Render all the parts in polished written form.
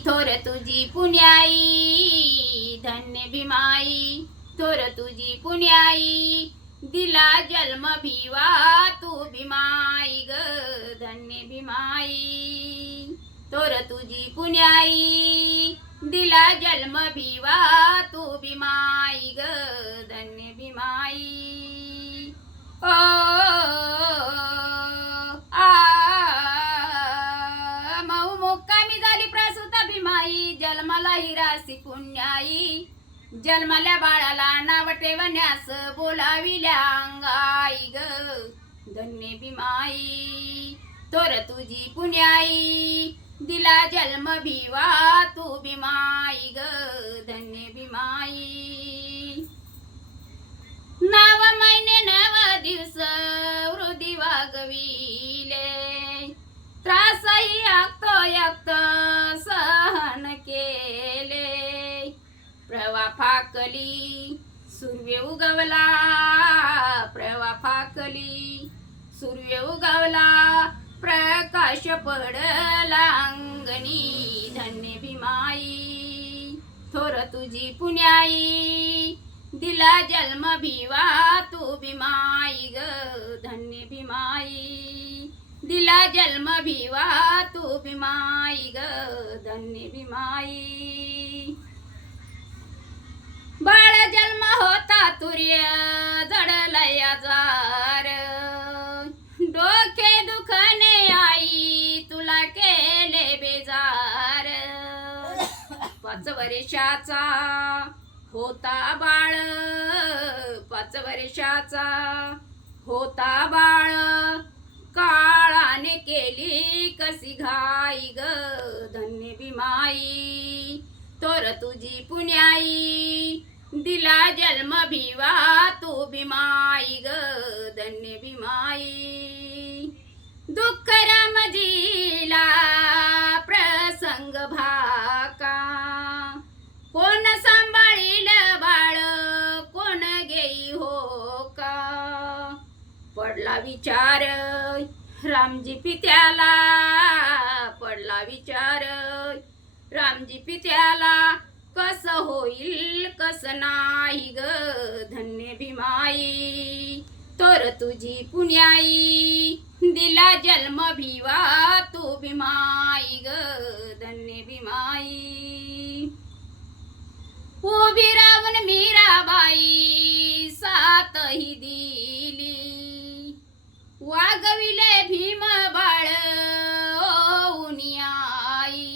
थोर तुझी पुण्याई, धन्य भीमाई थोर तुझी पुण्याई, दिला जन्म भिवा तू भीमाई ग, धन्य भीमाई थोर तुझी पुण्याई, दिला जन्म भिवा तू भीमाई ग, धन्य भीमाई। ओ मऊ मुक्कामी झाली प्रसूत भीमाई, जन्माला हिरासी पुण्याई, जन्मल्या बाळाला नाव ठेवण्यास बोलाविल्या अंगाई ग, धन्य भीमाई थोर तुझी पुण्याई, दिला जन्म भिवा तू भीमाई ग, धन्य भीमाई। नव महिने नव दिवस वृद्धी वागविले, त्रासही एकत सहन केले, प्रवा फाकली सूर्य उगवला, प्रवा फाकली सूर्य उगवला, प्रकाश पडला अंगणी, धन्य भीमाई थोर तुझी पुण्याई, दिला जन्म भिवा तू भीमाई ग, धन्य भीमाई दिला जन्म भिवा तू भीमाई ग, धन्य भीमाई। बाळ जन्म होता तुर्य जडलया जार, डोके दुखणे आई तुला केले बेजार, 5 वर्षाचा होता बाळ, 5 वर्षाचा होता बाळ, काळाने केली कशी घाई ग, धन्य भीमाई थोर तुझी पुण्याई, दिला जन्म भिवा तू भीमाई ग, धन्य भीमाई। दुःख रामजीला प्रसंग भाका, कोण सांभाळील बाळ कोण घेई हो का, पडला विचार रामजी पित्याला, पडला विचार रामजी पित्याला, कस होईल कस नाही ग, धन्य भीमाई थोर तुझी पुण्याई, दिला जन्म भिवा तू भीमाई ग, धन्य भीमाई। उभी राहून मीराबाई सातही दिली, वागविले भीम बाळ उनियाई,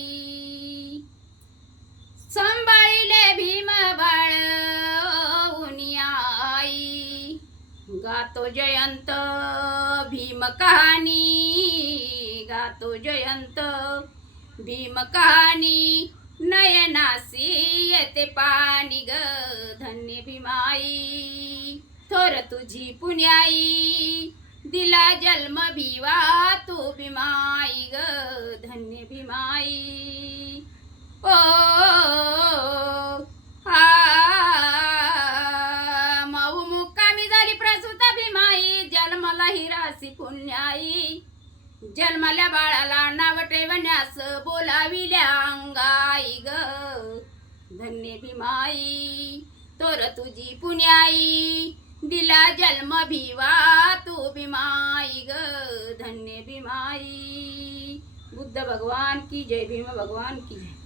सांभाळिले भीम बाळ उनियाई, गातो जयंत भीम कहाणी, गातो जयंत भीम कहाणी, नयनासी येते पाणी ग, धन्य भीमाई थोर तुझी पुण्याई, दिला जन्म भिवा तू भीमाई ग, धन्य भीमाई। ओ मऊ मुक्कामी झाली प्रसूत भीमाई, जन्माला हिरासी पुण्याई, जन्मल्या बाळाला नाव ठेवण्यास बोलाविल्या अंगाई ग, धन्य भीमाई थोर तुझी पुण्याई, दिला जन्म भिवा तू भीमाई ग, धन्य भीमाई। बुद्ध भगवान की जय, भीम भगवान की जय।